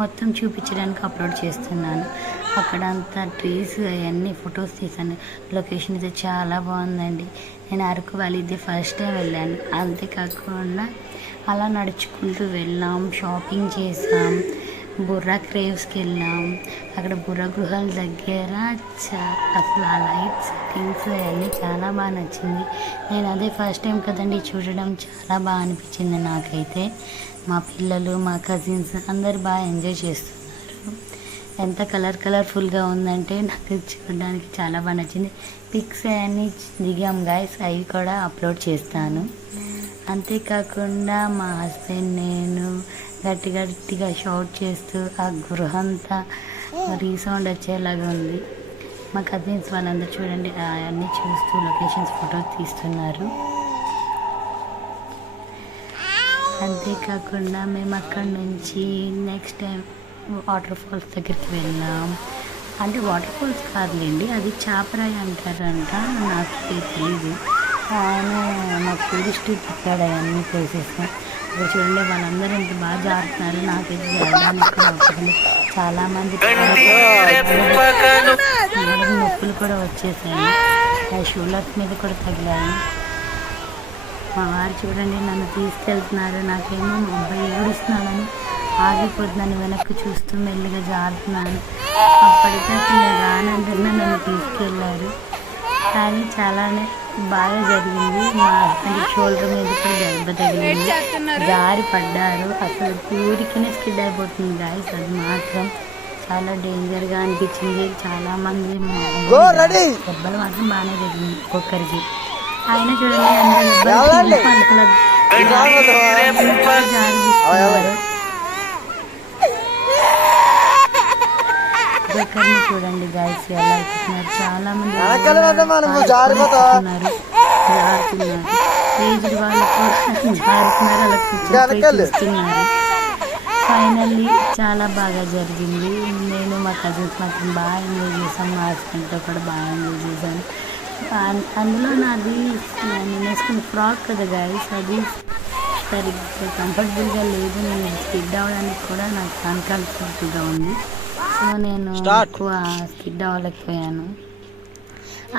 మొత్తం చూపించడానికి అప్లోడ్ చేస్తున్నాను. అక్కడ అంతా ట్రీస్ అవన్నీ ఫొటోస్ తీసాను. లొకేషన్ అయితే చాలా బాగుందండి. నేను అరకు వ్యాలీ ఇది ఫస్ట్ టైం వెళ్ళాను. అంతేకాకుండా అలా నడుచుకుంటూ వెళ్ళాం, షాపింగ్ చేసాం, బుర్రా క్రేవ్స్కి వెళ్ళాం. అక్కడ బుర్రా గృహాల దగ్గర అసలు ఆ లైట్ సెట్టింగ్స్ అవన్నీ చాలా బాగా నచ్చింది. నేను అదే ఫస్ట్ టైం కదండి చూడడం, చాలా బాగా అనిపించింది నాకైతే. మా పిల్లలు, మా కజిన్స్ అందరు బాగా ఎంజాయ్ చేస్తున్నారు. ఎంత కలర్ఫుల్గా ఉందంటే నాకు చూడడానికి చాలా బాగా నచ్చింది. పిక్స్ అవన్నీ దిగాం గైస్, అవి కూడా అప్లోడ్ చేస్తాను. అంతేకాకుండా మా హస్బెండ్, నేను గట్టిగా షౌట్ చేస్తూ ఆ గృహంతా రీసౌండ్ వచ్చేలాగా ఉంది. మా కజిన్స్ వాళ్ళందరూ చూడండి అవన్నీ చూస్తూ లొకేషన్స్ ఫోటోస్ తీస్తున్నారు. అంతేకాకుండా మేము అక్కడి నుంచి నెక్స్ట్ టైం వాటర్ ఫాల్స్ దగ్గరికి వెళ్ళాం. అంటే వాటర్ ఫాల్స్ కాదులేండి, అది చాపరాయి అంటారంట, నాకు తెలీదు. ఆయన మాకు టూరిస్ట్ తిప్పాడు అవన్నీ ప్లేసెస్. ఇక్కడ చూడండి వాళ్ళందరూ ఎంత బాగా జారుతున్నారు. నాకైతే జారడానికి కూడా అవుతుంది. చాలామంది నొప్పులు కూడా వచ్చేసాయి, షోల్డర్స్ మీద కూడా తగిలాయి. మా వారు చూడండి నన్ను తీసుకెళ్తున్నారు. నాకేమో మా అబ్బాయి ఏడుస్తున్నాడని ఆగిపోతున్నాను, వెనక్కి చూస్తూ మెల్లిగా జారుతున్నాను. అప్పటికే అసలు నేను రానంటున్నా నన్ను తీసుకెళ్ళారు. కానీ చాలానే బాగా జరిగింది. మా హస్బెండ్ షోల్డర్ మీద కూడా దెబ్బ తగిలింది, జారి పడ్డారు. అసలు ఊరికినే స్కిడ్ అయిపోతుంది గాయస్. అది మాత్రం చాలా డేంజర్గా అనిపించింది. చాలామంది దెబ్బలు మాత్రం బాగానే తగిలింది ఒక్కొక్కరికి. ఆయన చూడండి అంత జారిస్తున్నారు. ఒక్కొక్కరిని చూడండి గాయస్ ఎలా ఎక్కుతున్నారు. చాలా మంది జారుతున్నారు. ఏజ్డ్ వాళ్ళు కూడా జారుతున్నారు, అలా చూస్తున్నారు. ఫైనల్లీ చాలా బాగా జరిగింది. నేను మా కజిన్స్ మాత్రం బాగా ఎంజాయ్ చేశాను. మా హస్బెండ్తో కూడా బాగా ఎంజాయ్ చేశాను. అందులో నాది నేను వేసుకున్న ఫ్రాక్ కదా గాయస్, అది సరిగ్గా కంఫర్టబుల్గా లేదు. నేను స్కిడ్ అవ్వడానికి కూడా నాకు అన్కంఫర్టబుల్గా ఉంది. సో నేను ఎక్కువ స్కిడ్ అవ్వలేకపోయాను.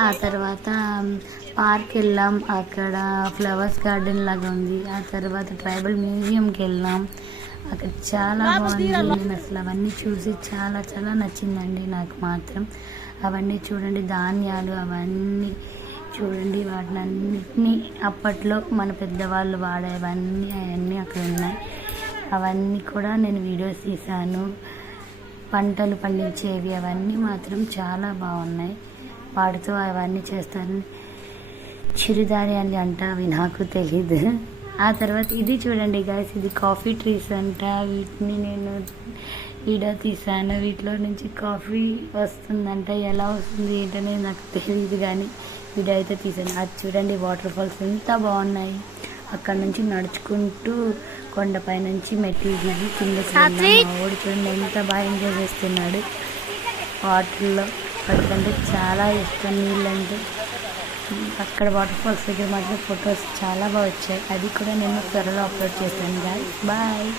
ఆ తర్వాత పార్క్ వెళ్ళాం, అక్కడ ఫ్లవర్స్ గార్డెన్ లాగా ఉంది. ఆ తర్వాత ట్రైబల్ మ్యూజియంకి వెళ్ళాం, అక్కడ చాలా బాగుంది. నేను అసలు అవన్నీ చూసి చాలా నచ్చిందండి నాకు మాత్రం. అవన్నీ చూడండి, ధాన్యాలు అవన్నీ చూడండి, వాటిని అన్నిటినీ అప్పట్లో మన పెద్దవాళ్ళు వాడేవన్నీ అవన్నీ అక్కడ ఉన్నాయి. అవన్నీ కూడా నేను వీడియోస్ తీశాను. పంటలు పండించేవి అవన్నీ మాత్రం చాలా బాగున్నాయి. వాటితో అవన్నీ చేస్తాను. చిరుధారి అని అంట, అవి నాకు తెలీదు. ఆ తర్వాత ఇది చూడండి గాయస్, ఇది కాఫీ ట్రీస్ అంట. వీటిని నేను వీడియో తీసాను. వీటిలో నుంచి కాఫీ వస్తుందంట. ఎలా వస్తుంది ఏంటనే నాకు తెలియదు, కానీ వీడియో అయితే తీసాను. అది చూడండి వాటర్ ఫాల్స్ ఎంత బాగున్నాయి. అక్కడ నుంచి నడుచుకుంటూ కొండపై నుంచి మెట్లు దిగి కిందకి వెళ్ళాము. ఓడి చూడండి ఎంత బాగా ఎంజాయ్ చేస్తున్నాడు వాటర్లో. వాటికంటే చాలా ఇష్టం నీళ్ళంటే. అక్కడ వాటర్ ఫాల్స్ దగ్గర మాత్రం ఫొటోస్ చాలా బాగా వచ్చాయి. అది కూడా నేను త్వరలో అప్లోడ్ చేస్తాను గాయ్స్. బాయ్.